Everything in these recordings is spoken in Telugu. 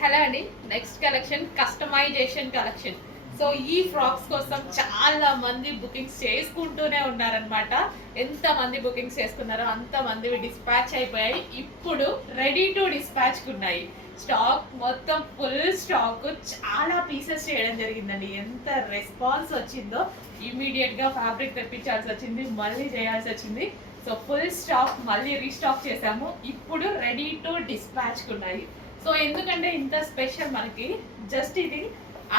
హలో అండి. Next collection customization collection. So ఈ ఫ్రాక్స్ కోసం చాలా మంది బుకింగ్స్ చేసుకుంటూనే ఉన్నారనమాట. ఎంత మంది బుకింగ్స్ చేసుకున్నారో అంత మందివి డిస్పాచ్ అయిపోయాయి. ఇప్పుడు రెడీ టు డిస్పాచ్ ఉన్నాయి. స్టాక్ మొత్తం ఫుల్ స్టాక్, చాలా పీసెస్ చేయడం జరిగిందండి. ఎంత రెస్పాన్స్ వచ్చిందో ఇమీడియట్ గా ఫ్యాబ్రిక్ తెప్పించాల్సి వచ్చింది, మళ్ళీ చేయాల్సి వచ్చింది. సో ఫుల్ స్టాక్ మళ్ళీ రీస్టాక్ చేసాము. ఇప్పుడు రెడీ టు డిస్పాచ్ ఉన్నాయి. సో ఎందుకంటే ఇంత స్పెషల్ మనకి, జస్ట్ ఇది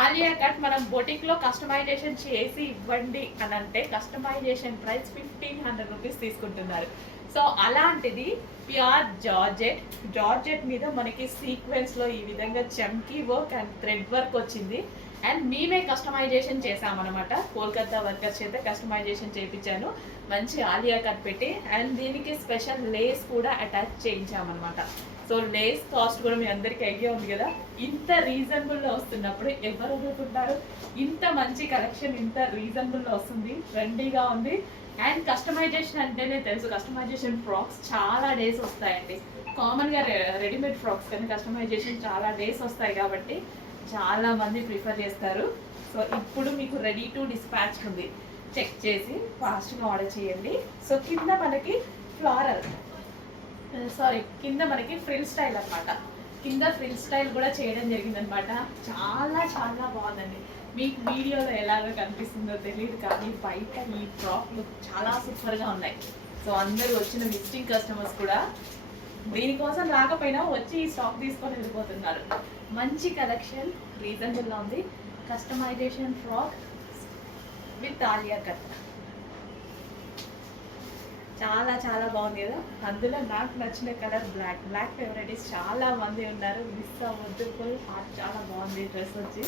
ఆలియా కట్ మనం బొటిక్ లో కస్టమైజేషన్ చేసి ఇవ్వండి అని అంటే కస్టమైజేషన్ ప్రైస్ 1500 రూపీస్ తీసుకుంటున్నారు. సో అలాంటిది ప్యూర్ జార్జెట్ మీద మనకి సీక్వెన్స్ లో ఈ విధంగా చమ్కీ వర్క్ అండ్ థ్రెడ్ వర్క్ వచ్చింది. అండ్ మేమే కస్టమైజేషన్ చేసామన్నమాట. కోల్కతా వర్కర్స్ చేత కస్టమైజేషన్ చేయించాను, మంచి ఆలియా కట్ పెట్టి. అండ్ దీనికి స్పెషల్ లేస్ కూడా అటాచ్ చేయించామన్నమాట. సో లేస్ కాస్ట్ కూడా మీ అందరికీ ఐడియా ఉంది కదా. ఇంత రీజనబుల్లో వస్తున్నప్పుడు ఎవరు వదులుకుంటారు? ఇంత మంచి కలెక్షన్ ఇంత రీజనబుల్లో వస్తుంది, ట్రెండీగా ఉంది. అండ్ కస్టమైజేషన్ అంటేనే తెలుసు, కస్టమైజేషన్ ఫ్రాక్స్ చాలా డేస్ వస్తాయండి. కామన్గా రెడీమేడ్ ఫ్రాక్స్ కానీ కస్టమైజేషన్ చాలా డేస్ వస్తాయి కాబట్టి చాలా మంది ప్రిఫర్ చేస్తారు. సో ఇప్పుడు మీకు రెడీ టు డిస్పాచ్ ఉంది, చెక్ చేసి ఫాస్ట్గా ఆర్డర్ చేయండి. సో కింద మనకి ఫ్లారల్ కింద మనకి ఫ్రిల్ స్టైల్ అనమాట. కింద ఫ్రిల్ స్టైల్ కూడా చేయడం జరిగిందనమాట. చాలా చాలా బాగుందండి. మీకు వీడియోలో ఎలాగో కనిపిస్తుందో తెలియదు కానీ బయట ఈ ఫ్రాక్లు చాలా సూపర్గా ఉన్నాయి. సో అందరూ వచ్చిన విజిటింగ్ కస్టమర్స్ కూడా దీనికోసం రాకపోయినా వచ్చి ఈ స్టాక్ తీసుకొని వెళ్ళిపోతున్నారు. మంచి కలెక్షన్, రీజనబుల్గా ఉంది. Customization frock with Alia cut చాలా చాలా బాగుంది కదా. అందులో నాకు నచ్చిన కలర్ బ్లాక్ ఫేవరెట్ చాలా మంది ఉన్నారు. మిస్ అవ్వద్దు, ఫుల్ హాట్, చాలా బాగుంది డ్రెస్ వచ్చి.